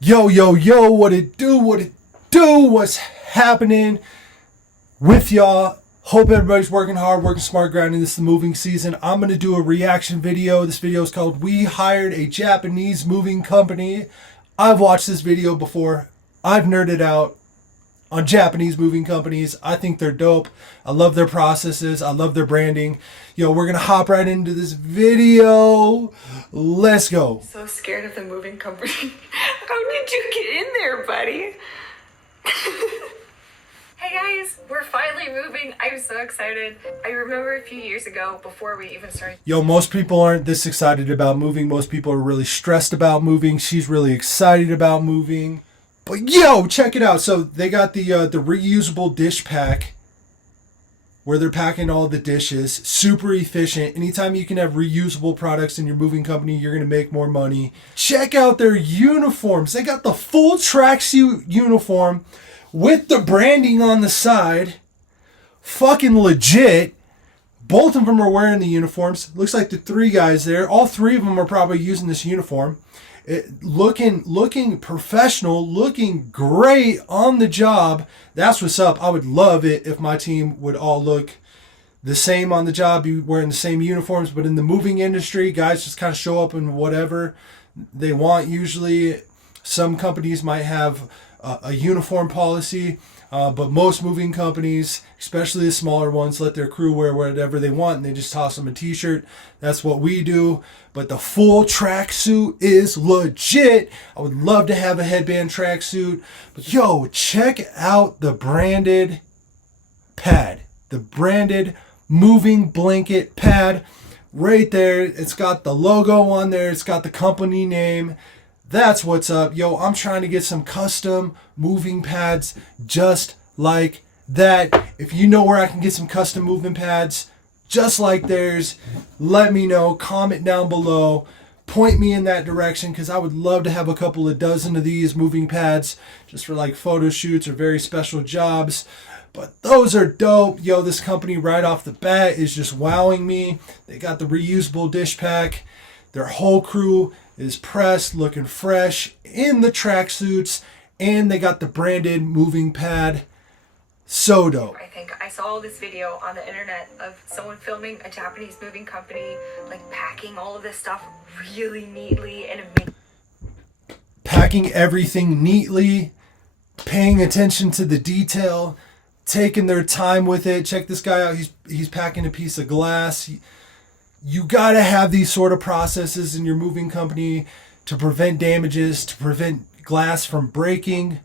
Yo, yo, yo, what it do, what's happening with y'all? Hope everybody's working hard, working smart, grinding. This is the moving season. I'm going to do a reaction video. This video is called We Hired a Japanese Moving Company. I've watched this video before. I've nerded out on Japanese moving companies. I think they're dope. I love their processes. I love their branding. Yo, we're going to hop right into this video. Let's go. So scared of the moving company. How did you get in there, buddy? Hey guys, we're finally moving. I'm so excited. I remember a few years ago, before we even started. Yo, most people aren't this excited about moving. Most people are really stressed about moving. She's really excited about moving. But yo, check it out. So they got the reusable dish pack where they're packing all the dishes. Super efficient. Anytime you can have reusable products in your moving company, you're going to make more money. Check out their uniforms. They got the full tracksuit uniform with the branding on the side. Fucking legit. Both of them are wearing the uniforms. Looks like the three guys there. All three of them are probably using this uniform. Looking professional, looking great on the job. That's what's up. I would love it if my team would all look the same on the job, be wearing the same uniforms. But in the moving industry, guys just kind of show up in whatever they want. Usually, some companies might have a uniform policy, but most moving companies, especially the smaller ones, let their crew wear whatever they want and they just toss them a t-shirt. That's what we do. But the full tracksuit is legit. I would love to have a headband tracksuit. But yo, check out the branded pad. The branded moving blanket pad right there. It's got the logo on there. It's got the company name. That's what's up. Yo, I'm trying to get some custom moving pads just like that. If you know where I can get some custom moving pads just like theirs, let me know. Comment down below. Point me in that direction because I would love to have a couple of dozen of these moving pads just for like photo shoots or very special jobs. But those are dope. Yo, this company right off the bat is just wowing me. They got the reusable dish pack. Their whole crew is pressed, looking fresh in the tracksuits, and they got the branded moving pad. So dope. I think I saw this video on the internet of someone filming a Japanese moving company, like packing all of this stuff really neatly and amazing. Packing everything neatly, paying attention to the detail, taking their time with it. Check this guy out. He's packing a piece of glass. You got to have these sort of processes in your moving company to prevent damages, to prevent glass from breaking.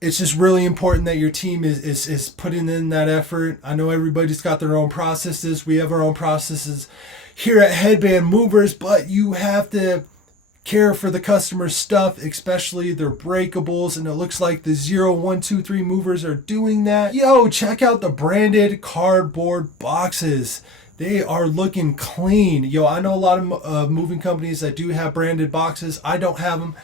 It's just really important that your team is putting in that effort. I know everybody's got their own processes. We have our own processes here at Headband Movers, but you have to care for the customer's stuff, especially their breakables, and it looks like the 0123 movers are doing that. Yo, check out the branded cardboard boxes. They are looking clean. Yo, I know a lot of moving companies that do have branded boxes. I don't have them.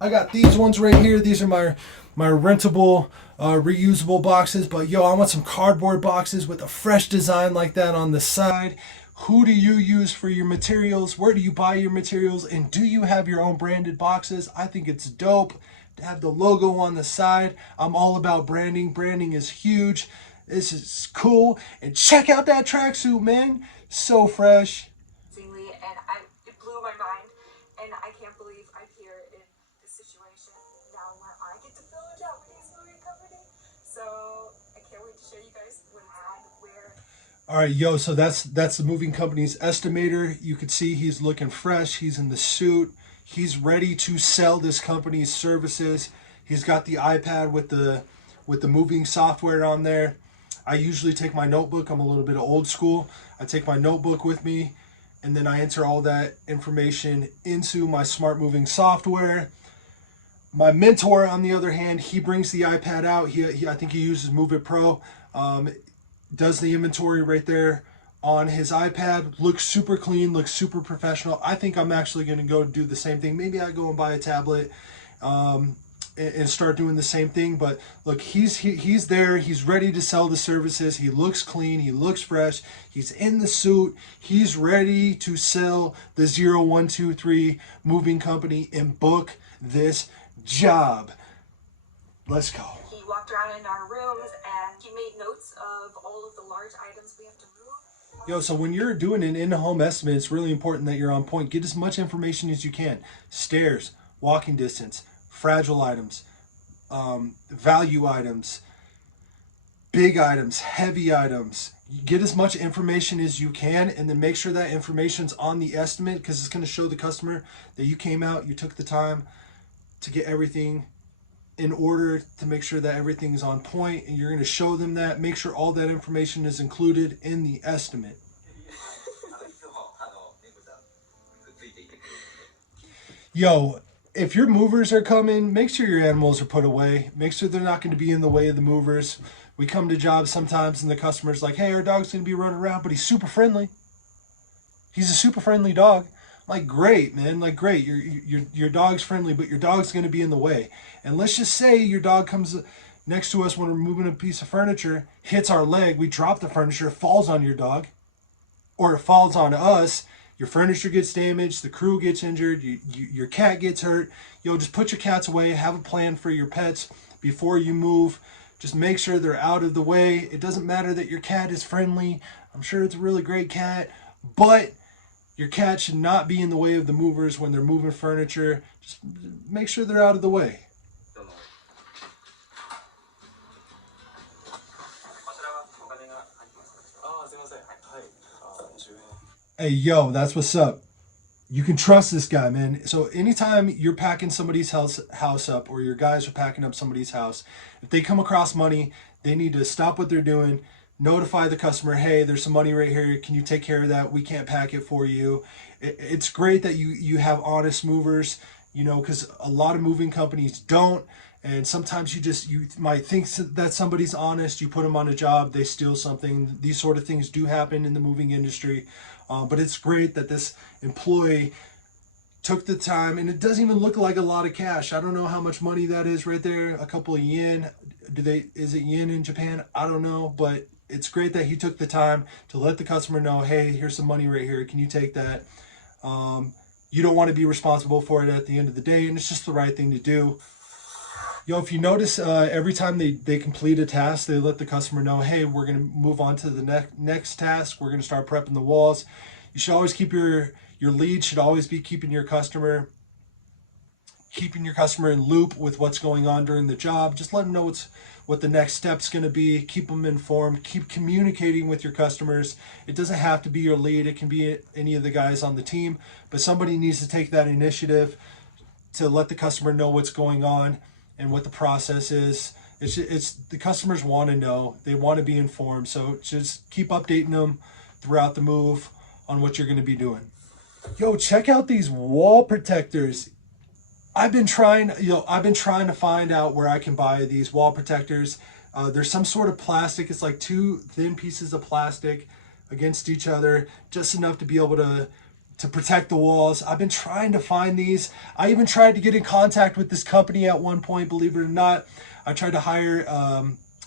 I got these ones right here. These are my rentable, reusable boxes. But yo, I want some cardboard boxes with a fresh design like that on the side. Who do you use for your materials? Where do you buy your materials? And do you have your own branded boxes? I think it's dope to have the logo on the side. I'm all about branding. Branding is huge. This is cool. And check out that tracksuit, man. So fresh. And it blew my mind. And I can't believe I'm here in this situation now where I get to film a Japanese movie company. So I can't wait to show you guys what it's on, where. All right, yo, so that's the moving company's estimator. You could see he's looking fresh. He's in the suit. He's ready to sell this company's services. He's got the iPad with the moving software on there. I usually take my notebook. I'm a little bit old school. I take my notebook with me, and then I enter all that information into my smart moving software. My mentor, on the other hand, he brings the iPad out. I think he uses Move It Pro. Does the inventory right there on his iPad. Looks super clean, looks super professional. I think I'm actually going to go do the same thing. Maybe I go and buy a tablet and start doing the same thing. But look, he's there. He's ready to sell the services. He looks clean. He looks fresh. He's in the suit. He's ready to sell the 0123 moving company and book this job. Let's go. He walked around in our rooms and he made notes of all of the large items we have to move. Yo, so when you're doing an in-home estimate, it's really important that you're on point. Get as much information as you can. Stairs, walking distance, fragile items, value items, big items, heavy items. Get as much information as you can, and then make sure that information's on the estimate, because it's going to show the customer that you came out, you took the time to get everything in order, to make sure that everything's on point, and you're going to show them that. Make sure all that information is included in the estimate. Yo, if your movers are coming, make sure your animals are put away. Make sure they're not going to be in the way of the movers. We come to jobs sometimes and the customer's like, hey, our dog's going to be running around, but he's super friendly. He's a super friendly dog. Like, great, man. Like, great. Your dog's friendly, but your dog's going to be in the way. And let's just say your dog comes next to us when we're moving a piece of furniture, hits our leg, we drop the furniture, it falls on your dog, or it falls on us. Your furniture gets damaged, the crew gets injured, your cat gets hurt. Yo, just put your cats away. Have a plan for your pets before you move. Just make sure they're out of the way. It doesn't matter that your cat is friendly. I'm sure it's a really great cat, but your cat should not be in the way of the movers when they're moving furniture. Just make sure they're out of the way. Hey, yo, that's what's up. You can trust this guy, man. So anytime you're packing somebody's house up, or your guys are packing up somebody's house, if they come across money, they need to stop what they're doing, notify the customer, hey, there's some money right here. Can you take care of that? We can't pack it for you. It's great that you have honest movers, you know, because a lot of moving companies don't. And sometimes you might think that somebody's honest. You put them on a job, they steal something. These sort of things do happen in the moving industry. But it's great that this employee took the time, and it doesn't even look like a lot of cash. I don't know how much money that is right there. A couple of yen. Is it yen in Japan? I don't know, but it's great that he took the time to let the customer know, hey, here's some money right here. Can you take that? You don't want to be responsible for it at the end of the day, and it's just the right thing to do. Yo, if you notice, every time they complete a task, they let the customer know, hey, we're going to move on to the next task. We're going to start prepping the walls. You should always keep your lead should always be keeping your customer in loop with what's going on during the job. Just let them know what the next step's going to be. Keep them informed. Keep communicating with your customers. It doesn't have to be your lead. It can be any of the guys on the team, but somebody needs to take that initiative to let the customer know what's going on and what the process is. It's the customers want to know. They want to be informed. So just keep updating them throughout the move on what you're going to be doing. Yo, check out these wall protectors. I've been trying to find out where I can buy these wall protectors. There's some sort of plastic. It's like two thin pieces of plastic against each other, just enough to be able to protect the walls. I've been trying to find these. I even tried to get in contact with this company at one point, believe it or not. I tried to hire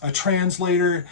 a translator,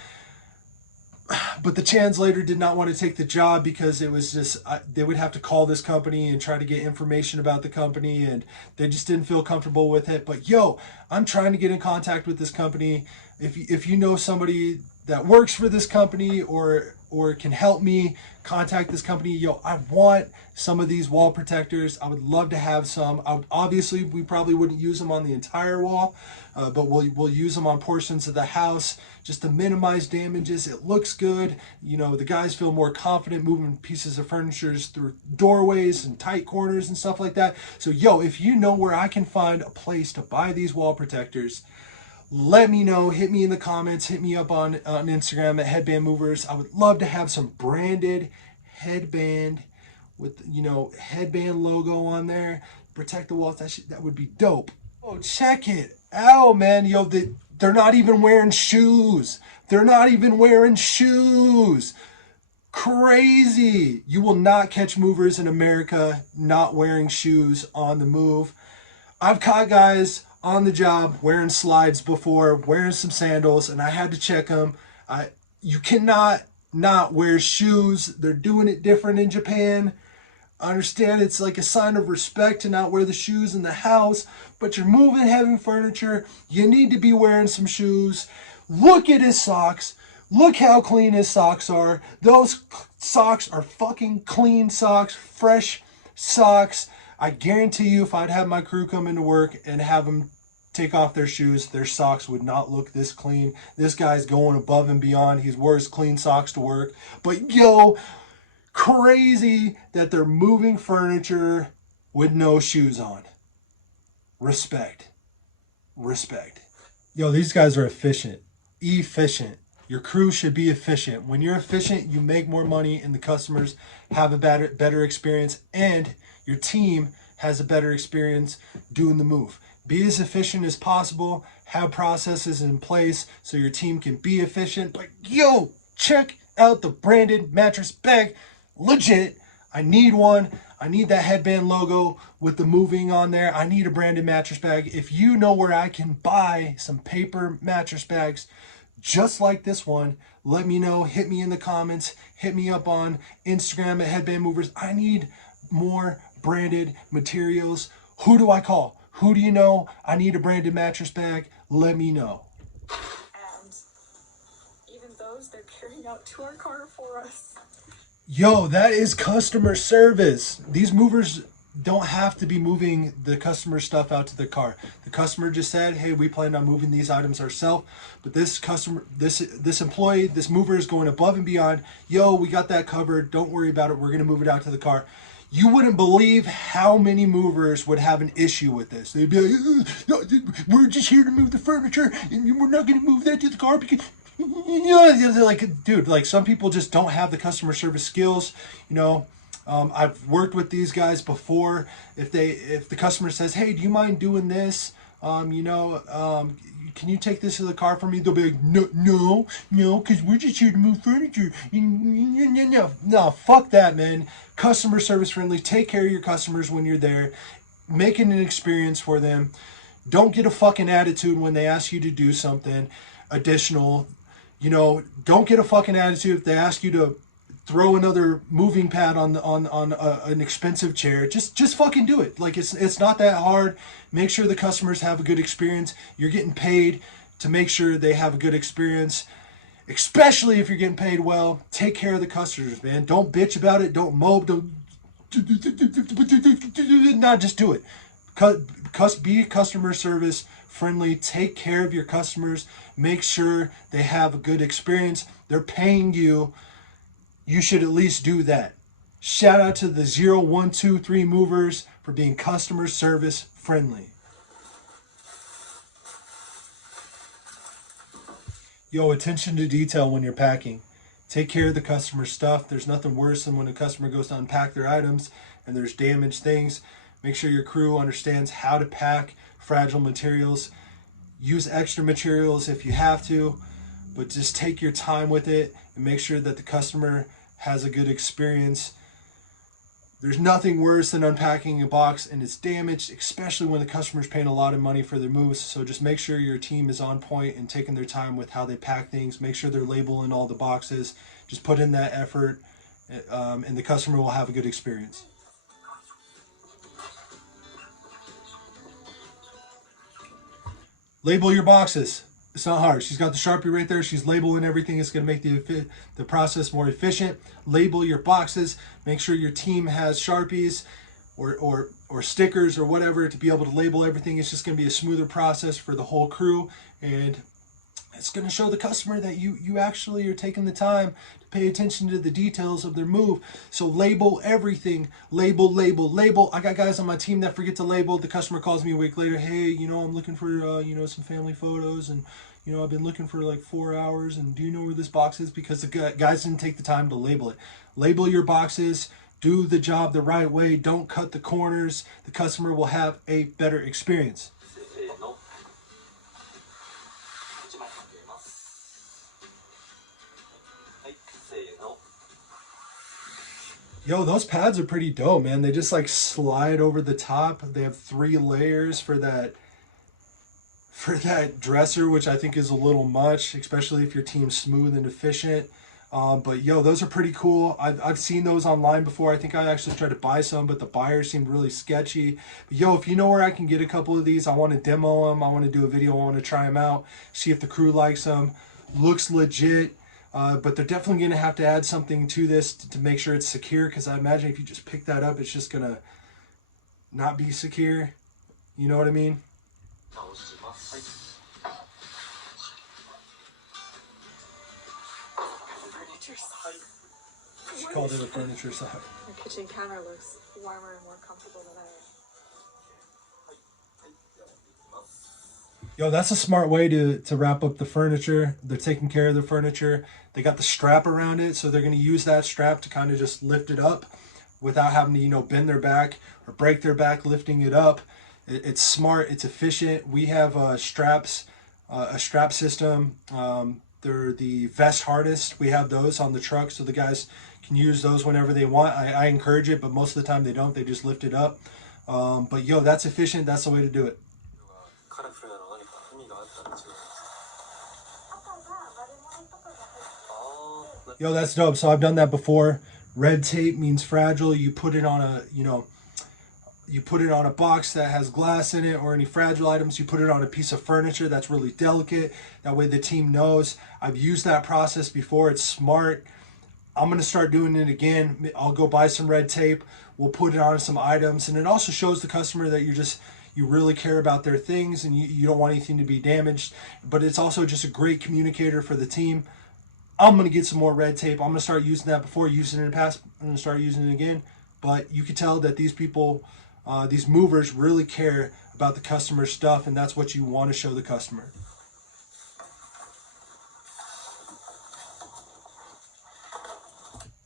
but the translator did not want to take the job because it was just, they would have to call this company and try to get information about the company, and they just didn't feel comfortable with it. But yo, I'm trying to get in contact with this company. If you know somebody that works for this company or can help me, contact this company. Yo, I want some of these wall protectors. I would love to have some. Obviously, we probably wouldn't use them on the entire wall, but we'll use them on portions of the house just to minimize damages. It looks good. You know, the guys feel more confident moving pieces of furniture through doorways and tight corners and stuff like that. So, yo, if you know where I can find a place to buy these wall protectors, let me know. Hit me in the comments. Hit me up on Instagram at Headband Movers. I would love to have some branded headband with, you know, headband logo on there. Protect the walls. That would be dope. Oh, check it out, man. Yo, they're not even wearing shoes. They're not even wearing shoes. Crazy. You will not catch movers in America not wearing shoes on the move. I've caught guys on the job wearing slides before, wearing some sandals, and I had to check them. You cannot not wear shoes. They're doing it different in Japan. I understand it's like a sign of respect to not wear the shoes in the house, but you're moving heavy furniture. You need to be wearing some shoes. Look at his socks. Look how clean his socks are. Those socks are fucking clean socks, fresh socks. I guarantee you, if I'd have my crew come into work and have them take off their shoes, their socks would not look this clean. This guy's going above and beyond. He wears clean socks to work. But yo, crazy that they're moving furniture with no shoes on. Respect. Respect. Yo, these guys are efficient. Efficient. Your crew should be efficient. When you're efficient, you make more money and the customers have a better experience, and your team has a better experience doing the move. Be as efficient as possible. Have processes in place so your team can be efficient. But yo, check out the branded mattress bag. Legit. I need one. I need that headband logo with the moving on there. I need a branded mattress bag. If you know where I can buy some paper mattress bags just like this one, let me know. Hit me in the comments. Hit me up on Instagram at Headband Movers. I need more branded materials. Who do I call? Who do you know? I need a branded mattress bag. Let me know. And even those they're carrying out to our car for us. Yo, that is customer service. These movers don't have to be moving the customer stuff out to the car. The customer just said, hey, we plan on moving these items ourselves, but this customer, this employee, this mover is going above and beyond. Yo, we got that covered. Don't worry about it. We're going to move it out to the car. You wouldn't believe how many movers would have an issue with this. They'd be like, no, we're just here to move the furniture, and we're not going to move that to the car because, you know, they're like, dude, like some people just don't have the customer service skills, you know. I've worked with these guys before. If the customer says, hey, do you mind doing this? Can you take this to the car for me? They'll be like, no, because we're just here to move furniture. No, fuck that, man. Customer service friendly. Take care of your customers when you're there. Make it an experience for them. Don't get a fucking attitude when they ask you to do something additional. You know, don't get a fucking attitude if they ask you to throw another moving pad on an expensive chair. Just fucking do it. Like it's not that hard. Make sure the customers have a good experience. You're getting paid to make sure they have a good experience, especially if you're getting paid well. Take care of the customers, man. Don't bitch about it. Don't mope. Don't not just do it. Be customer service friendly. Take care of your customers. Make sure they have a good experience. They're paying you. You should at least do that. Shout out to the 0123 movers for being customer service friendly. Yo, attention to detail when you're packing. Take care of the customer stuff. There's nothing worse than when a customer goes to unpack their items and there's damaged things. Make sure your crew understands how to pack fragile materials. Use extra materials if you have to, but just take your time with it and make sure that the customer has a good experience. There's nothing worse than unpacking a box and it's damaged, especially when the customer's paying a lot of money for their moves. So just make sure your team is on point and taking their time with how they pack things. Make sure they're labeling all the boxes. Just put in that effort, and the customer will have a good experience. Label your boxes. It's not hard. She's got the Sharpie right there. She's labeling everything. It's going to make the process more efficient. Label your boxes. Make sure your team has Sharpies or stickers or whatever to be able to label everything. It's just going to be a smoother process for the whole crew, and it's going to show the customer that you actually are taking the time to pay attention to the details of their move. So label everything. Label. I got guys on my team that forget to label. The customer calls me a week later. Hey, I'm looking for some family photos, and I've been looking for like 4 hours, and do you know where this box is? Because the guys didn't take the time to label it. Label your boxes. Do the job the right way. Don't cut the corners. The customer will have a better experience. Yo, those pads are pretty dope, man. They just like slide over the top. They have 3 layers for that dresser, which I think is a little much, especially if your team's smooth and efficient. But yo, those are pretty cool. I've seen those online before. I think I actually tried to buy some, but the buyer seemed really sketchy. But yo, if you know where I can get a couple of these, I want to demo them. I want to do a video. I want to try them out, see if the crew likes them. Looks legit. But they're definitely going to have to add something to this to make sure it's secure, because I imagine if you just pick that up, it's just going to not be secure. You know what I mean? Furniture side. She called it a furniture side. Your kitchen counter looks warmer and more comfortable than ever. Yo, that's a smart way to wrap up the furniture. They're taking care of the furniture. They got the strap around it, so they're going to use that strap to kind of just lift it up without having to, you know, bend their back or break their back lifting it up. It's smart. It's efficient. We have straps, a strap system. They're the vest harness. We have those on the truck, so the guys can use those whenever they want. I encourage it, but most of the time they don't. They just lift it up. But yo, that's efficient. That's the way to do it. Yo, that's dope. So I've done that before. Red tape means fragile. You put it on a, you put it on a box that has glass in it or any fragile items. You put it on a piece of furniture that's really delicate. That way the team knows. I've used that process before. It's smart. I'm going to start doing it again. I'll go buy some red tape. We'll put it on some items. And it also shows the customer that you really care about their things and you don't want anything to be damaged. But it's also just a great communicator for the team. I'm going to get some more red tape. I'm going to start using that before using it in the past. I'm going to start using it again. But you can tell that these people, these movers really care about the customer's stuff, and that's what you want to show the customer.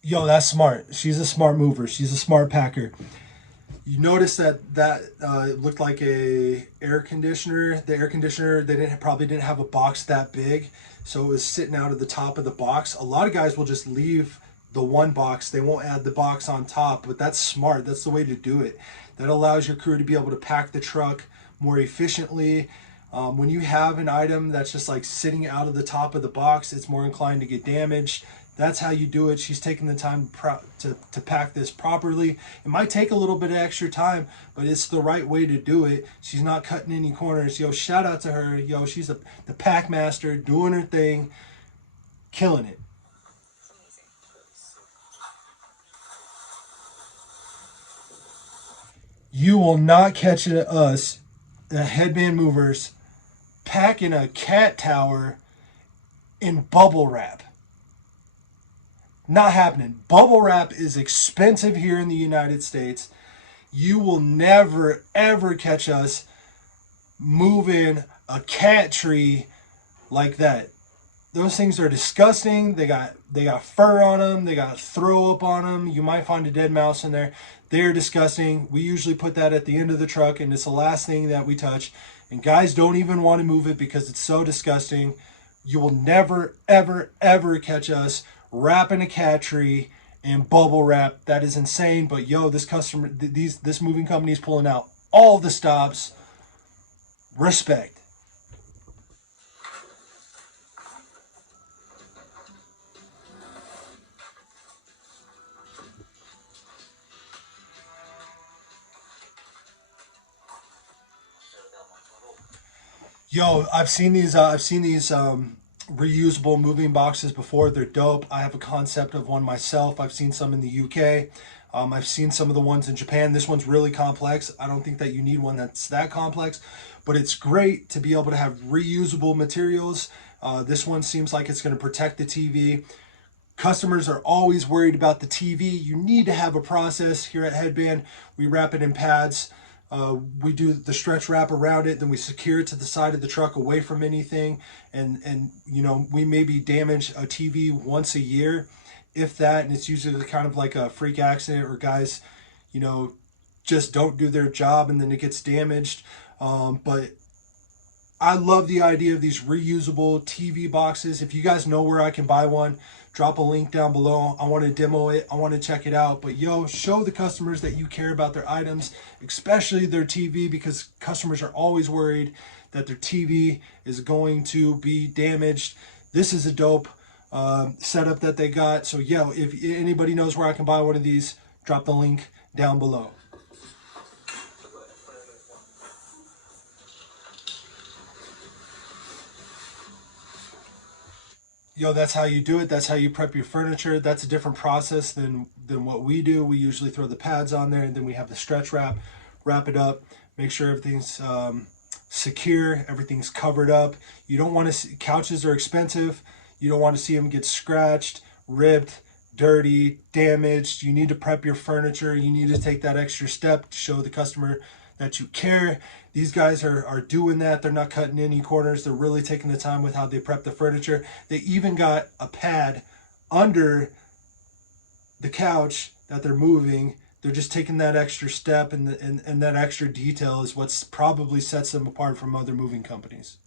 Yo, that's smart. She's a smart mover. She's a smart packer. You notice that it looked like a air conditioner. The air conditioner, probably didn't have a box that big, so it was sitting out of the top of the box. A lot of guys will just leave the one box. They won't add the box on top, but that's smart. That's the way to do it. That allows your crew to be able to pack the truck more efficiently. When you have an item that's just like sitting out of the top of the box, it's more inclined to get damaged. That's how you do it. She's taking the time to pack this properly. It might take a little bit of extra time, but it's the right way to do it. She's not cutting any corners. Yo, shout out to her. Yo, she's the pack master, doing her thing, killing it. You will not catch us, the headband movers, packing a cat tower in bubble wrap. Not happening. Bubble wrap is expensive here in the United States. You will never, ever catch us moving a cat tree like that. Those things are disgusting. They got fur on them. They got throw up on them. You might find a dead mouse in there. They're disgusting. We usually put that at the end of the truck, and it's the last thing that we touch. And guys don't even want to move it because it's so disgusting. You will never, ever, ever catch us wrapping a cat tree in bubble wrap. That is insane. But yo, this moving company is pulling out all the stops. Respect. Yo, I've seen these reusable moving boxes before. They're dope. I have a concept of one myself. I've seen some in the UK. I've seen some of the ones in Japan. This one's really complex. I don't think that you need one that's that complex, but it's great to be able to have reusable materials. This one seems like it's going to protect the TV. Customers are always worried about the TV. You need to have a process. Here at Headband, we wrap it in pads. We do the stretch wrap around it, then we secure it to the side of the truck away from anything, and you know, we maybe damage a TV once a year, if that, and it's usually kind of like a freak accident, or guys, you know, just don't do their job and then it gets damaged. But I love the idea of these reusable TV boxes. If you guys know where I can buy one, drop a link down below. I want to demo it. I want to check it out. But yo, show the customers that you care about their items, especially their TV, because customers are always worried that their TV is going to be damaged. This is a dope setup that they got. So yeah, if anybody knows where I can buy one of these, drop the link down below. Yo, that's how you do it. That's how you prep your furniture. That's a different process than what we do. We usually throw the pads on there, and then we have the stretch wrap it up, make sure everything's secure, everything's covered up. You don't want to see, couches are expensive. You don't want to see them get scratched, ripped, dirty, damaged. You need to prep your furniture. You need to take that extra step to show the customer that you care. These guys are doing that. They're not cutting any corners. They're really taking the time with how they prep the furniture. They even got a pad under the couch that they're moving. They're just taking that extra step, and that extra detail is what's probably sets them apart from other moving companies.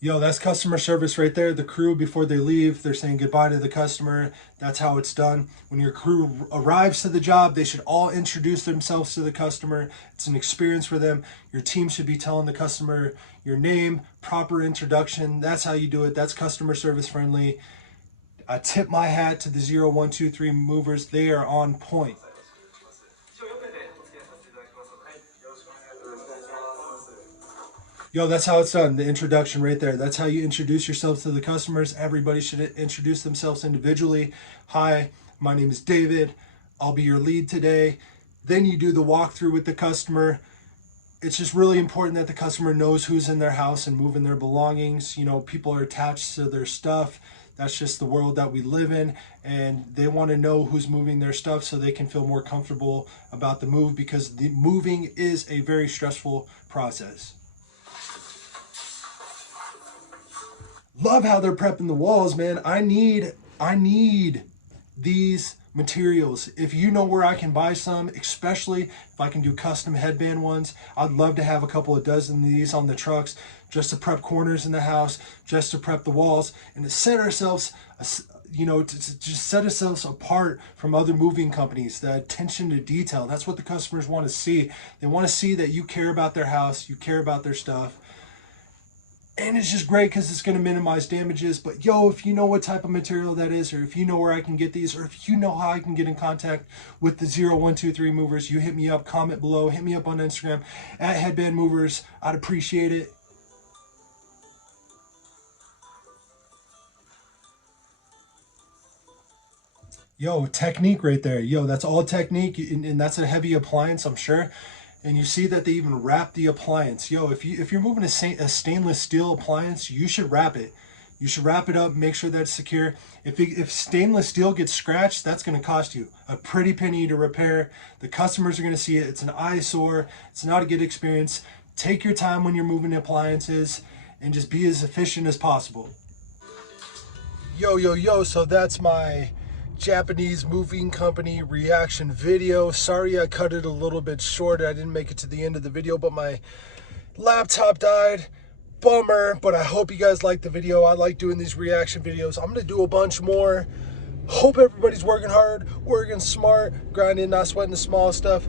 Yo, that's customer service right there. The crew, before they leave, they're saying goodbye to the customer. That's how it's done. When your crew arrives to the job, they should all introduce themselves to the customer. It's an experience for them. Your team should be telling the customer your name, proper introduction. That's how you do it. That's customer service friendly. I tip my hat to the 0123 movers. They are on point. Yo, that's how it's done. The introduction right there. That's how you introduce yourselves to the customers. Everybody should introduce themselves individually. Hi, my name is David. I'll be your lead today. Then you do the walkthrough with the customer. It's just really important that the customer knows who's in their house and moving their belongings. You know, people are attached to their stuff. That's just the world that we live in, and they want to know who's moving their stuff so they can feel more comfortable about the move, because the moving is a very stressful process. Love how they're prepping the walls, man. I need these materials. If you know where I can buy some, especially if I can do custom headband ones, I'd love to have a couple of dozen of these on the trucks just to prep corners in the house, just to prep the walls, and to set ourselves, to just set ourselves apart from other moving companies. The attention to detail, that's what the customers want to see. They want to see that you care about their house, you care about their stuff. And it's just great because it's going to minimize damages. But yo, if you know what type of material that is, or if you know where I can get these, or if you know how I can get in contact with the 0123 movers, you hit me up, comment below, hit me up on Instagram at Headband Movers. I'd appreciate it. Yo, technique right there. Yo, that's all technique, and that's a heavy appliance, I'm sure. And you see that they even wrap the appliance. Yo, if you're moving a stainless steel appliance, you should wrap it. You should wrap it up, make sure that it's secure. If stainless steel gets scratched, that's going to cost you a pretty penny to repair. The customers are going to see it. It's an eyesore. It's not a good experience. Take your time when you're moving appliances and just be as efficient as possible. Yo, so that's my Japanese moving company reaction video. Sorry I cut it a little bit short. I didn't make it to the end of the video, but my laptop died. Bummer, but I hope you guys liked the video. I like doing these reaction videos. I'm gonna do a bunch more. Hope everybody's working hard, working smart, grinding, not sweating the small stuff.